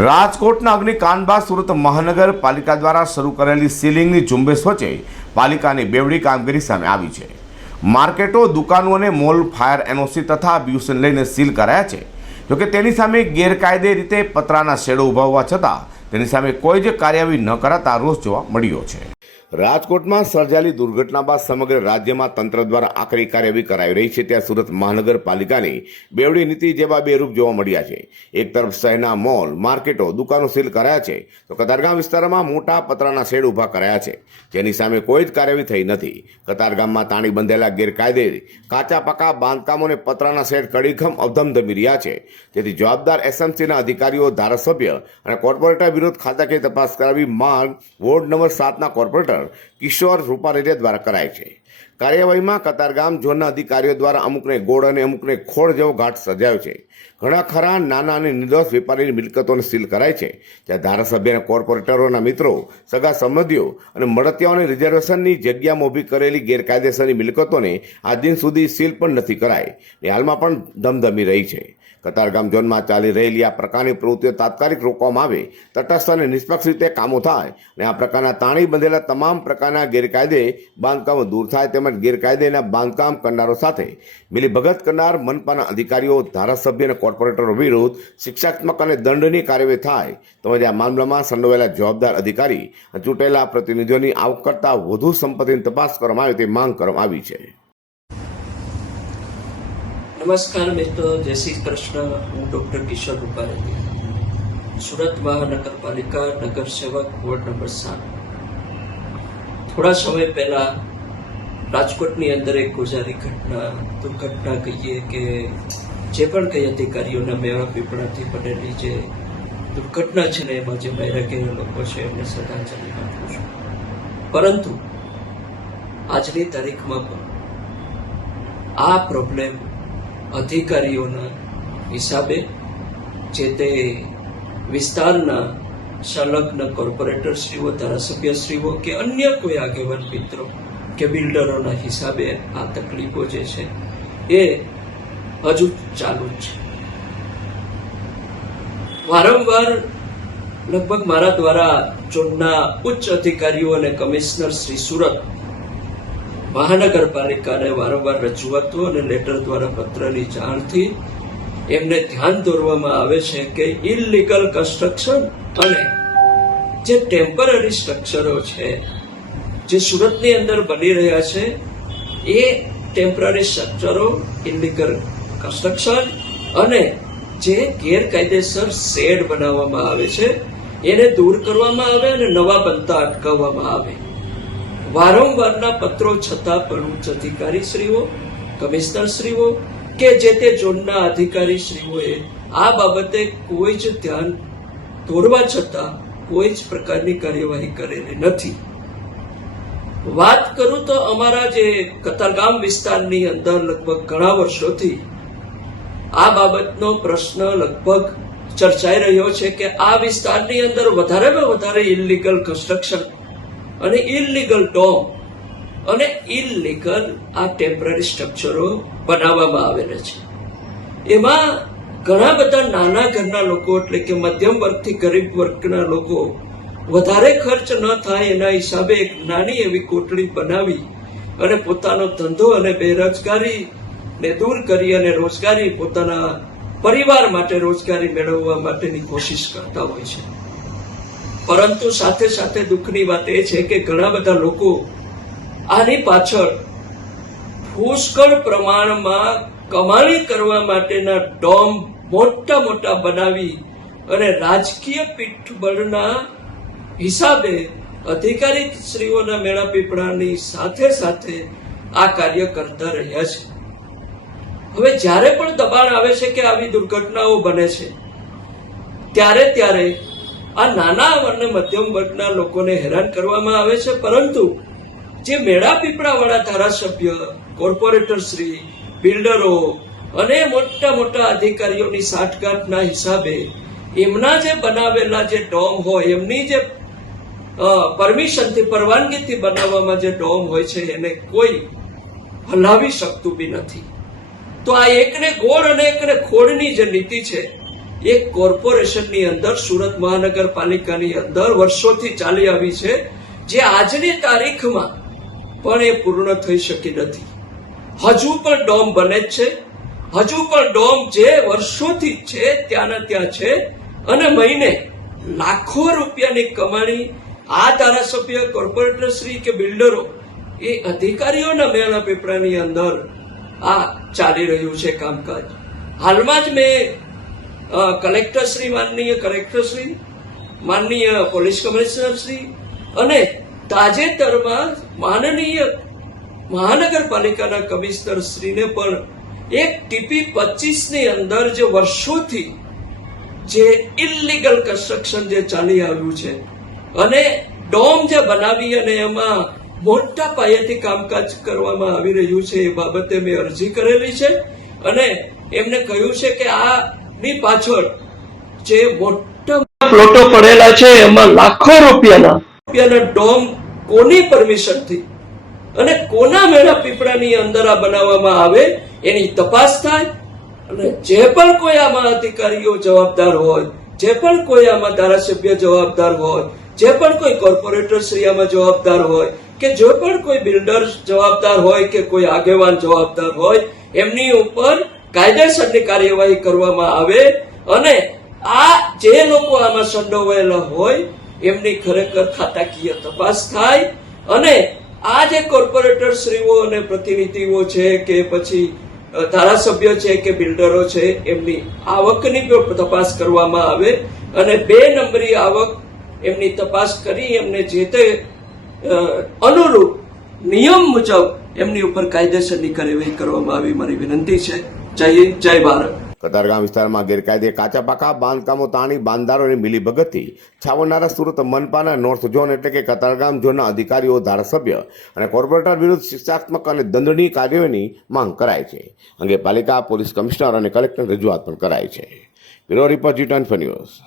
રાજકોટના અગ્નિકાંડ બાદ સુરત મહાનગરપાલિકા દ્વારા શરૂ કરેલી સીલિંગની ઝુંબેશ વચ્ચે પાલિકાની બેવડી કામગીરી સામે આવી છે. માર્કેટો, દુકાનો અને મોલ, ફાયર એનઓસી તથા બ્યુસન લઈને સીલ કરાયા છે. જોકે તેની સામે ગેરકાયદે રીતે પતરાના શેડો ઊભા હોવા છતાં તેની સામે કોઈ જ કાર્યવાહી ન કરાતા રોષ જોવા મળ્યો છે. રાજકોટમાં સર્જાયેલી દુર્ઘટના બાદ સમગ્ર રાજ્યમાં તંત્ર દ્વારા આકરી કાર્યવાહી કરાઈ રહી છે. ત્યાં સુરત મહાનગરપાલિકાની બેવડી નીતિ જેવા બે રૂપ જોવા મળ્યા છે. એક તરફ શહેરના મોલ, માર્કેટો, દુકાનો સીલ કરાયા છે. તો કતારગામ વિસ્તારમાં મોટા પતરાના શેડ ઊભા કરાયા છે. જેની સામે કોઈ જ કાર્યવાહી થઈ નથી. કતારગામમાં તાણી બંધેલા ગેરકાયદે કાચા પાકા બાંધકામોને પતરાના શેડ કડીખમ અવધમધમી રહ્યા છે. તેથી જવાબદાર એસએમસીના અધિકારીઓ, ધારાસભ્ય અને કોર્પોરેટર વિરુદ્ધ ખાતાકીય તપાસ કરાવી માંગ વોર્ડ નંબર સાતના કોર્પોરેટર કિશોર રૂપારેલિયા દ્વારા કરાય છે. કાર્યવાહીમાં કતારગામ ઝોનના અધિકારીઓ દ્વારા અમુકને ગોળ અને અમુકને ખોળ જેવો ઘાટ સજાયો છે. ઘણા ખરા, નાના અને નિર્દોષ વેપારીની મિલકતોને સીલ કરાય છે. જ્યાં ધારાસભ્ય અને કોર્પોરેટરોના મિત્રો, સગા સંબંધીઓ અને મળતિયાઓની રિઝર્વેશનની જગ્યામાં ઊભી કરેલી ગેરકાયદેસરની મિલકતોને આ દિન સુધી સીલ પણ નથી કરાઈ. હાલમાં પણ ધમધમી રહી છે. કતારગામ ઝોનમાં ચાલી રહેલી આ પ્રકારની પ્રવૃત્તિઓ તાત્કાલિક રોકવામાં આવે. તટસ્થ અને નિષ્પક્ષ રીતે કામો થાય અને આ પ્રકારના તાણી બંધેલા તમામ પ્રકારના ગેરકાયદે બાંધકામો દૂર થાય તેમજ ગેરકાયદેના બાંધકામ કરનારો સાથે મિલીભગત કરનાર મનપાના અધિકારીઓ, ધારાસભ્ય અને કોર્પોરેટરો વિરુદ્ધ શિક્ષાત્મક અને દંડની કાર્યવાહી થાય તેમજ આ મામલામાં સંડોવાયેલા જવાબદાર અધિકારી અને ચૂંટાયેલા પ્રતિનિધિઓની આવક કરતાં વધુ સંપત્તિની તપાસ કરવામાં આવે તે માંગ કરવામાં આવી છે. નમસ્કાર મિત્રો, જય શ્રી કૃષ્ણ. હું ડૉક્ટર કિશોર રૂપારેલી સુરત મહાનગરપાલિકા નગર સેવક વોર્ડ નંબર સાત. થોડા સમય પહેલા રાજકોટની અંદર એક ગુજારી ઘટના, દુર્ઘટના કહીએ કે જે પણ કઈ અધિકારીઓના મેળા પીપળાથી બનેલી જે દુર્ઘટના છે ને, એમાં જે માર્યા ગયેલા લોકો છે, એમને શ્રદ્ધાંજલિ આપું છું. પરંતુ આજની તારીખમાં પણ આ પ્રોબ્લેમ અધિકારીઓના હિસાબે જે તે વિસ્તારના સંલગ્ન કોર્પોરેટરશ્રીઓ, ધારાસભ્યશ્રીઓ કે અન્ય કોઈ આગેવાન મિત્રો કે બિલ્ડરોના હિસાબે આ તકલીફો જે છે એ હજુ ચાલુ જ છે. વારંવાર લગભગ મારા દ્વારા ઝોનના ઉચ્ચ અધિકારીઓ અને કમિશનર શ્રી સુરત મહાનગરપાલિકાને વારંવાર રજૂઆતો અને લેટર દ્વારા પત્રની જાણથી એમને ધ્યાન દોરવામાં આવે છે કે ઇલીગલ કન્સ્ટ્રક્શન અને જે ટેમ્પરરી સ્ટ્રક્ચરો છે, જે સુરતની અંદર બની રહ્યા છે, એ ટેમ્પરરી સ્ટ્રક્ચરો ઇલીગલ કન્સ્ટ્રક્શન અને જે ગેરકાયદેસર શેડ બનાવવામાં આવે છે, એને દૂર કરવામાં આવે અને નવા બનતા અટકાવવામાં આવે. વારંવારના પત્રો છતાં પણ ઉચ્ચ અધિકારીશ્રીઓ, કમિશનરશ્રીઓ કે જે તે ઝોનના અધિકારીશ્રીઓએ આ બાબતે કોઈ જ ધ્યાન દોરવા છતાં કોઈ જ પ્રકારની કાર્યવાહી કરેલી નથી. વાત કરું તો અમારા જે કતારગામ વિસ્તારની અંદર લગભગ ઘણા વર્ષોથી આ બાબતનો પ્રશ્ન લગભગ ચર્ચાઈ રહ્યો છે કે આ વિસ્તારની અંદર વધારેમાં વધારે ઇલીગલ કન્સ્ટ્રક્શન અને ઇલીગલ ડોમ અને ઇલીગલ આ ટેમ્પરરી સ્ટ્રક્ચરો બનાવવામાં આવેલા છે. એમાં ઘણા બધા નાના ઘરના લોકો, એટલે કે મધ્યમ વર્ગથી ગરીબ વર્ગના લોકો, વધારે ખર્ચ ન થાય એના હિસાબે એક નાની એવી કોટડી બનાવી અને પોતાનો ધંધો અને બેરોજગારીને દૂર કરી અને રોજગારી પોતાના પરિવાર માટે રોજગારી મેળવવા માટેની કોશિશ કરતા હોય છે. પરંતુ સાથે સાથે દુઃખની વાત એ છે કે ઘણા બધા લોકો આની પાછળ પુષ્કળ પ્રમાણમાં કમાણી કરવા માટેના ડોમ મોટા મોટા બનાવી અને રાજકીય પીઠબળના હિસાબે અધિકારી શ્રીઓના મેળા પીપળાની સાથે સાથે આ કાર્ય કરતા રહ્યા છે. હવે જ્યારે પણ દબાણ આવે છે કે આવી દુર્ઘટનાઓ બને છે, ત્યારે ત્યારે આ નાના અને મધ્યમ વર્ગના લોકોને હેરાન કરવામાં આવે છે, પરંતુ જે મેળા પીપળાવાળા ધારાસભ્ય, કોર્પોરેટર શ્રી, બિલ્ડરો અને મોટા મોટા અધિકારીઓની સાઠગાંઠના હિસાબે એમના જે બનાવેલા જે ડોમ હોય, એમની જે પરમિશનથી પરવાનગીથી બનાવવામાં જે ડોમ હોય છે, એને કોઈ હલાવી શકતું બી નથી. તો આ એકને ગોળ અને એકને ખોળની જે નીતિ છે એક કોર્પોરેશનની અંદર સુરત મહાનગરપાલિકાની અંદર વર્ષોથી ચાલી આવી છે, જે આજની તારીખમાં પણ એ પૂર્ણ થઈ શકી નથી. હજુ પણ ડોમ બને જ છે, હજુ પણ ડોમ જે વર્ષોથી છે, ત્યાંના ત્યાં છે, અને મહિને લાખો રૂપિયાની કમાણી આ ધારાસભ્ય, કોર્પોરેટર શ્રી કે બિલ્ડરો, એ અધિકારીઓના મેળા પેપરાની અંદર આ ચાલી રહ્યું છે કામકાજ. હાલમાં જ મેં કલેક્ટર શ્રી, માનનીય કલેક્ટર શ્રી, માનનીય પોલીસ કમિશનર શ્રી અને તાજેતરમાં માનનીય મહાનગરપાલિકાના કમિશનર શ્રીને પણ એક ટીપી પચીસની અંદર જે વર્ષોથી જે ઇલીગલ કન્સ્ટ્રક્શન જે ચાલી આવ્યું છે અને ડોમ જે બનાવી અને એમાં મોટા પાયેથી કામકાજ કરવામાં આવી રહ્યું છે એ બાબતે મેં અરજી કરેલી છે અને એમને કહ્યું છે કે આની પાછળ જે મોટા પ્લોટો પડેલા છે એમાં લાખો રૂપિયાના. રૂપિયાના ડોમ કોની પરમિશનથી અને કોના મેળા પીપળાની અંદર આ બનાવવામાં આવે એની તપાસ થાય અને જે પણ કોઈ આમાં અધિકારીઓ જવાબદાર હોય જે પણ કોઈ આમાં ધારાસભ્ય જવાબદાર હોય જે પણ કોઈ કોર્પોરેટર શ્રી આમાં જવાબદાર હોય કે જે પણ કોઈ બિલ્ડર જવાબદાર હોય કે કોઈ આગેવાન જવાબદાર હોય એમની ઉપર કાયદેસરની કાર્યવાહી કરવામાં આવે અને આ જે લોકો આમાં સંડોવાયેલા હોય, એમની ખરેખર ખાતાકીય તપાસ થાય અને આ જે કોર્પોરેટર શ્રીઓ અને પ્રતિનિધિઓ છે કે પછી ધારાસભ્ય છે કે બિલ્ડરો છે, એમની આવકની પણ તપાસ કરવામાં આવે અને બે નંબરી આવક એમની તપાસ કરી એમને જે તે અનુરૂપ નિયમ મુજબ એમની ઉપર કાયદેસરની કાર્યવાહી કરવામાં આવી મારી વિનંતી છે. જય જય ભારત. કતારગામ વિસ્તારમાં ગેરકાયદે કાચા પાકા, બાંધકામો તાણી બાંધદારોની મિલીભગતથી છાવનારા સુરત મનપાના નોર્થ ઝોન એટલે કે કતારગામ ઝોનના અધિકારીઓ, ધારાસભ્ય અને કોર્પોરેટર વિરુદ્ધ શિક્ષાત્મક અને દંડનીય કાર્યવાહીની માંગ કરાય છે. અંગે પાલિકા, પોલીસ કમિશનર અને કલેક્ટર રજૂઆત પણ કરાય છે. Bureau report, G twenty news.